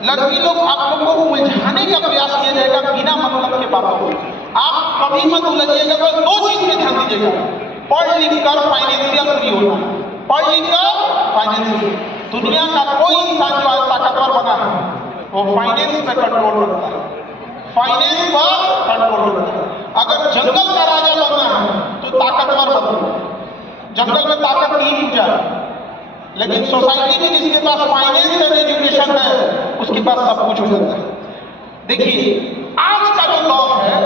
लड़की लोग आप लोग को उलझाने का प्रयास किया जाएगा बिना मतलब के बातों को। आप कभी मत उलझिएगा, बस दो चीज पे ध्यान दीजिएगा, पढ़ लिख कर फाइनेंशियल फ्री होना, पढ़ लिख कर फाइनेंशियल। दुनिया का कोई इंसान जो आज ताकतवर बना है वो फाइनेंस पे कंट्रोल रखता है, फाइनेंस पर कंट्रोल रखता है। अगर जंगल का राजा बनना है तो ताकतवर बनो, जंगल में ताकत नहीं मिल जाए, लेकिन सोसाइटी में जिसके पास फाइनेंस एंड एजुकेशन है उसके पास सब कुछ हो जाता है। देखिए आज का जो दौर है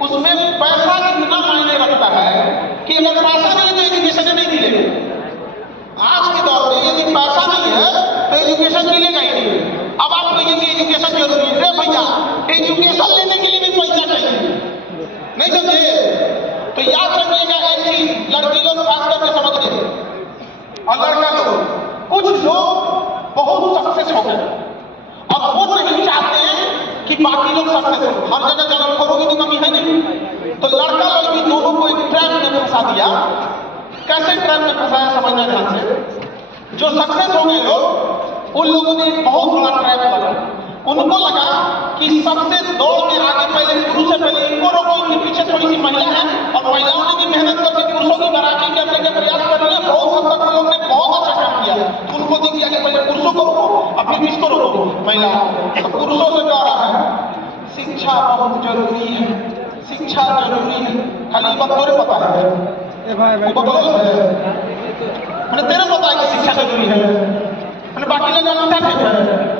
उसमें पैसा इतना मायने रखता है कि अगर पैसा नहीं तो एजुकेशन नहीं मिलेगा। आज के दौर में यदि पैसा नहीं है तो एजुकेशन मिलेगा ही नहीं। अब आप कहिए कि एजुकेशन जरूरी है, भैया एजुकेशन लेने के लिए भी पैसा चाहिए, नहीं समझे? तो याद रखिएगा एक चीज, लड़की लोग खास करके समझ रहे और लड़का लोग, कुछ लोग बहुत सक्सेस हो गए, अब वो नहीं चाहते हैं कि बाकी लोग सक्सेस हो। हर जगह जन्मखोरों की तो कमी है नहीं, तो लड़का लड़की दोनों को एक ट्रैप में फंसा दिया। कैसे ट्रैप में फंसाया समझना ध्यान से। जो सक्सेस हो गए लोग, उन लोगों ने एक बहुत बड़ा ट्रैप लगा। उनको लगा कि सबसे दौड़ में आगे पहले पुरुष से पहले इनको रोको, इनके पीछे थोड़ी सी महिला है और महिलाओं ने भी मेहनत करके पुरुषों की बराबरी करने का प्रयास कर लिया। बहुत हद तक लोगों ने बहुत अच्छा काम किया। उनको दिख गया कि पहले पुरुषों को रोको और फिर किसको रोको, महिलाओं। तो पुरुषों से कह रहा है शिक्षा बहुत जरूरी है, शिक्षा जरूरी है। खाली बात तोरे पता है, मैंने तेरे पता है कि शिक्षा जरूरी है, मैंने बाकी लोग अंगूठा टेप है।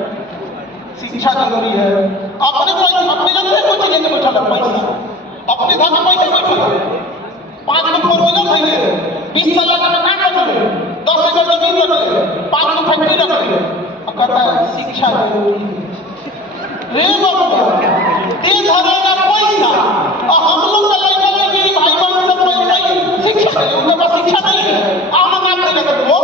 शिक्षा जरूरी है। अपने जगह कोई चीज लेके बैठा है, पैसा अपने घर में पैसा बैठा है, 5 गो 4 व्हीलर खरीदे, 20 साल का मकान रख ले, 10 एकड़ जमीन रख ले, 5 गो फैक्ट्री रख ले, और कहता है शिक्षा जरूरी है। रे बाबा दे धरेगा पैसा और हम लोग का लड़का लड़की भाई बहन सब शिक्षा नहीं, उनके पास शिक्षा नहीं है। आप नाम देने का वो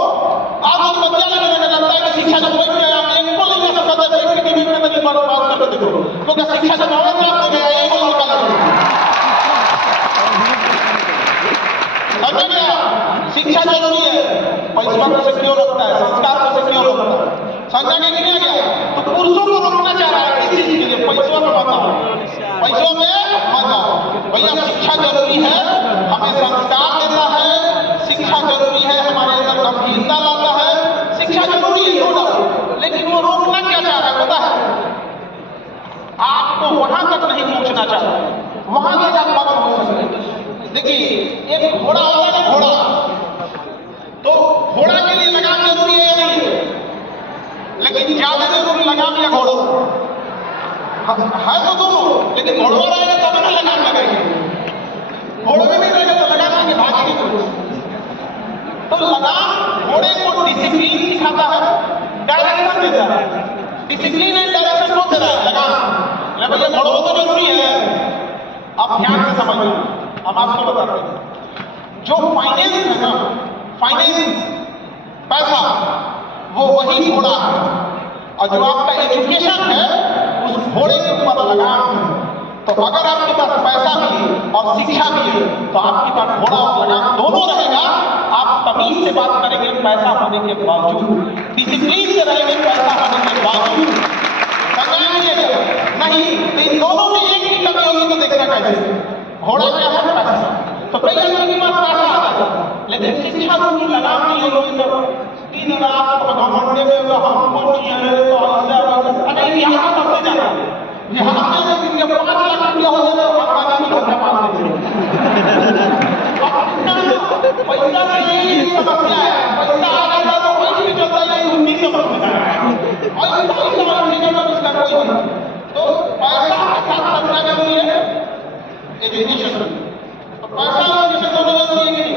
आप विद्यालय में लगता है कि शिक्षा जब बैठ गया आप एक को लेकर सकते हैं, बैठ के बीच में नहीं बात करके देखो क्योंकि शिक्षा जब होगा तो आपको गया एक लड़का लगेगा। समझ गया? शिक्षा जरूरी है। पैसा को सिक्योर रखता है, संस्कार को सिक्योर रखता है। समझने के लिए गया तो पुरुषों को रोकना चाह रहा है किस चीज के लिए? पैसों में मत आओ, पैसों में मत आओ। भैया शिक्षा जरूरी है, हमें संस्कार देता है, शिक्षा जरूरी है, हमारे अंदर गंभीरता लाता है। शिक्षा जरूरी है नो डाउट, लेकिन वो रोकना क्या चाह रहा है पता है? आपको वहां तक नहीं पहुंचना चाह रहा है, वहां तक आप मत पहुंच सकते। देखिए एक घोड़ा होता है, घोड़ा तो घोड़ा के लिए लगाम जरूरी है या नहीं है? लेकिन ज्यादा जरूरी लगाम या घोड़ा है तो दोनों, लेकिन घोड़ा रहेगा तब ना लगाम लगाएंगे, घोड़े में नहीं रहेगा तो लगाम आगे भागेंगे। तो लगाम घोड़े को डिसिप्लिन सिखाता है, डायरेक्शन देता है। डिसिप्लिन एंड डायरेक्शन कौन दे रहा है? लगाम। भैया घोड़ों तो जरूरी है। अब ध्यान से समझिए, हम आपको बताते हैं जो फाइनेंस है ना, फाइनेंस पैसा वो वही घोड़ा है, और जो आपका एजुकेशन है उस घोड़े के ऊपर लगाम है। तो अगर आपके पास पैसा भी और शिक्षा भी है तो आपके पास घोड़ा और लगाम दोनों रहेगा। आप तमीज से बात करेंगे पैसा होने के बावजूद, डिसिप्लिन से रहेंगे पैसा होने के बावजूद। नहीं तो इन दोनों में एक ही कमी होगी तो देखना कैसे? घोड़ा क्या है? पैसा। तो कई आदमी के पास पैसा आता है लेकिन शिक्षा को लगाम नहीं होगी तो दिन रात घमंडे में हमको चाहिए तो अरे यहाँ सबसे ज्यादा यहाँ में 5 लाख रुपया हो जाए तो हमारा भी धंधा मार देते। पैसा नहीं समस्या है, पैसा आ जाता तो कोई भी चलता है, नहीं समझता है और कोई समझने का इसका कोई नहीं। तो पैसा के साथ समझना जरूरी है एजुकेशन। तो पैसा